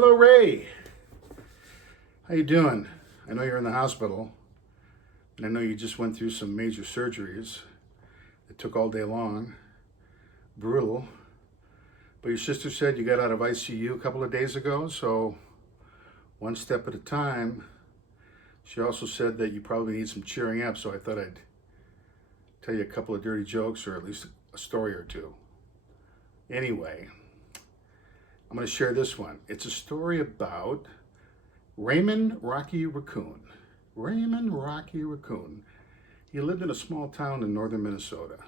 Hello, Ray. How you doing? I know you're in the hospital, and I know you just went through some major surgeries that took all day long. Brutal. But your sister said you got out of ICU a couple of days ago, so one step at a time. She also said that you probably need some cheering up, so I thought I'd tell you a couple of dirty jokes, or at least a story or two. Anyway, I'm going to share this one. It's a story about Raymond Rocky Raccoon. Raymond Rocky Raccoon. He lived in a small town in northern Minnesota,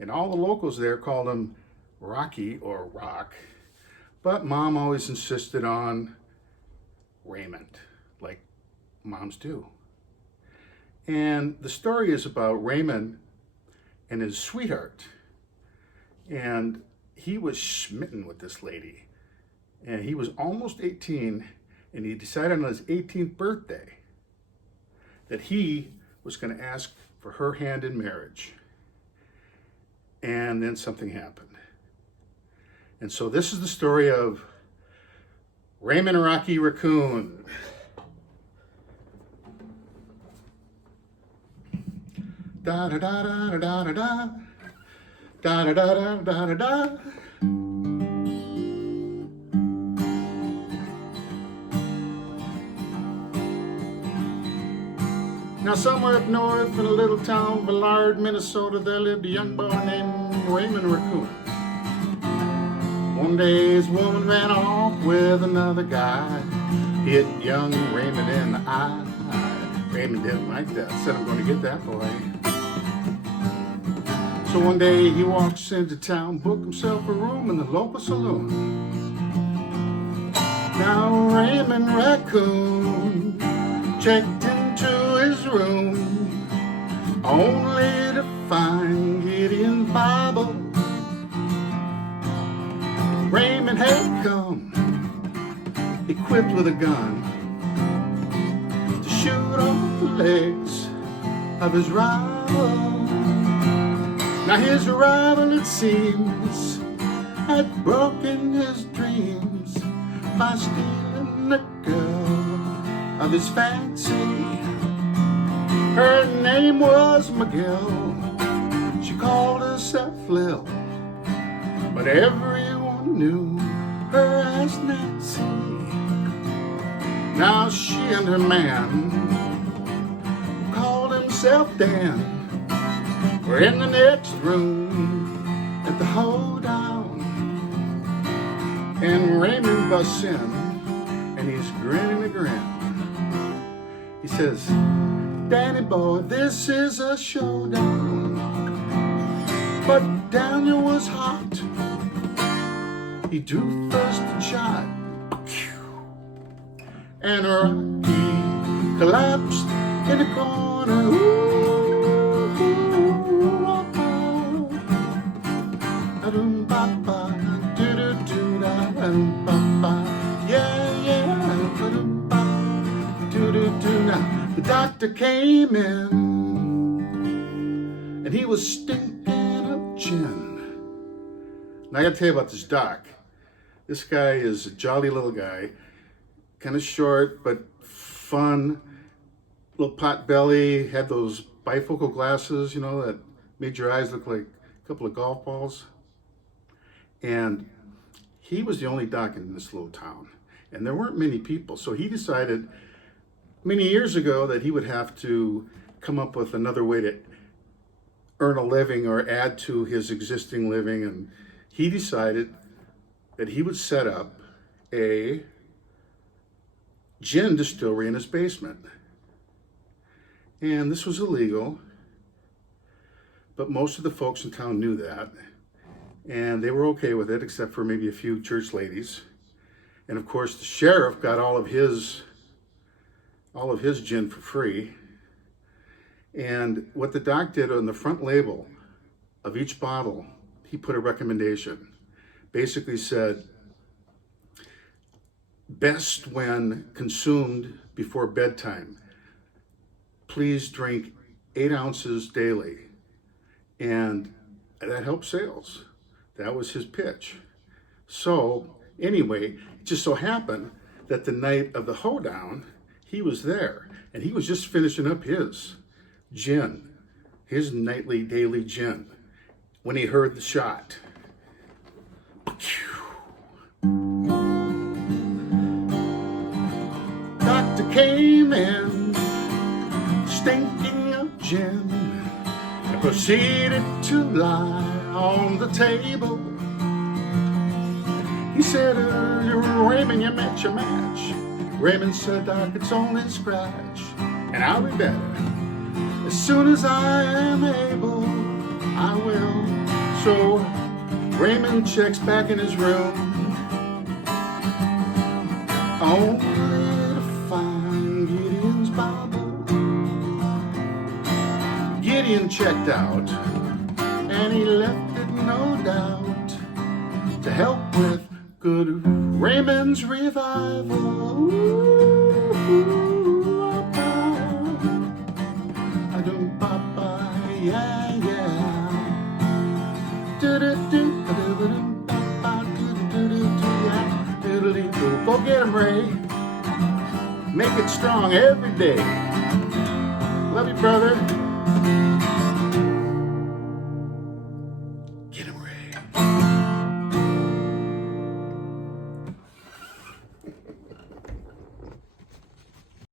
and all the locals there called him Rocky or Rock, but Mom always insisted on Raymond, like moms do. And the story is about Raymond and his sweetheart, and he was smitten with this lady. And he was almost 18, and he decided on his 18th birthday that he was going to ask for her hand in marriage. And then something happened. And so this is the story of Raymond Rocky Raccoon. Da da da da da da da da da da da da da. Now somewhere up north in a little town, Villard, Minnesota, there lived a young boy named Raymond Raccoon. One day his woman ran off with another guy, hit young Raymond in the eye. Raymond didn't like that, said, "I'm going to get that boy." So one day he walks into town, booked himself a room in the local saloon. Now Raymond Raccoon checked into his room, only to find Gideon's Bible. Raymond had come, equipped with a gun, to shoot off the legs of his rival. Now his rival, it seems, had broken his dreams by stealing the girl of his fancy. Her name was McGill. She called herself Lil, but everyone knew her as Nancy. Now she and her man, who called himself Dan, were in the next room at the hoedown. And Raymond busts in, and he's grinning a grin. He says, "Danny boy, this is a showdown." But Daniel was hot. He drew first shot, and Rocky collapsed in the corner. Ooh, yeah, yeah. Now, the doctor came in, and he was stinking of gin. Now I gotta tell you about this doc. This guy is a jolly little guy, kind of short but fun, little pot belly, had those bifocal glasses, you know, that made your eyes look like a couple of golf balls. And he was the only doc in this little town, and there weren't many people, so he decided many years ago that he would have to come up with another way to earn a living or add to his existing living, and he decided that he would set up a gin distillery in his basement. And this was illegal, but most of the folks in town knew that, and they were okay with it, except for maybe a few church ladies. And of course the sheriff got all of his gin for free. And what the doc did on the front label of each bottle, he put a recommendation. Basically said, best when consumed before bedtime. Please drink 8 ounces daily. And that helped sales. That was his pitch. So anyway, it just so happened that the night of the hoedown, he was there, and he was just finishing up his gin, his nightly, daily gin, when he heard the shot. Doctor came in, stinking of gin, and proceeded to lie on the table. He said, Raymond, you met your match. Raymond said, Doc, it's only a scratch, and I'll be better. As soon as I am able, I will. So Raymond checks back in his room, only to find Gideon's Bible. Gideon checked out, and he left it, no doubt, to help with good Raymond's revival. Yeah, yeah. Go get him, Ray. Make it strong every day. Love you, brother.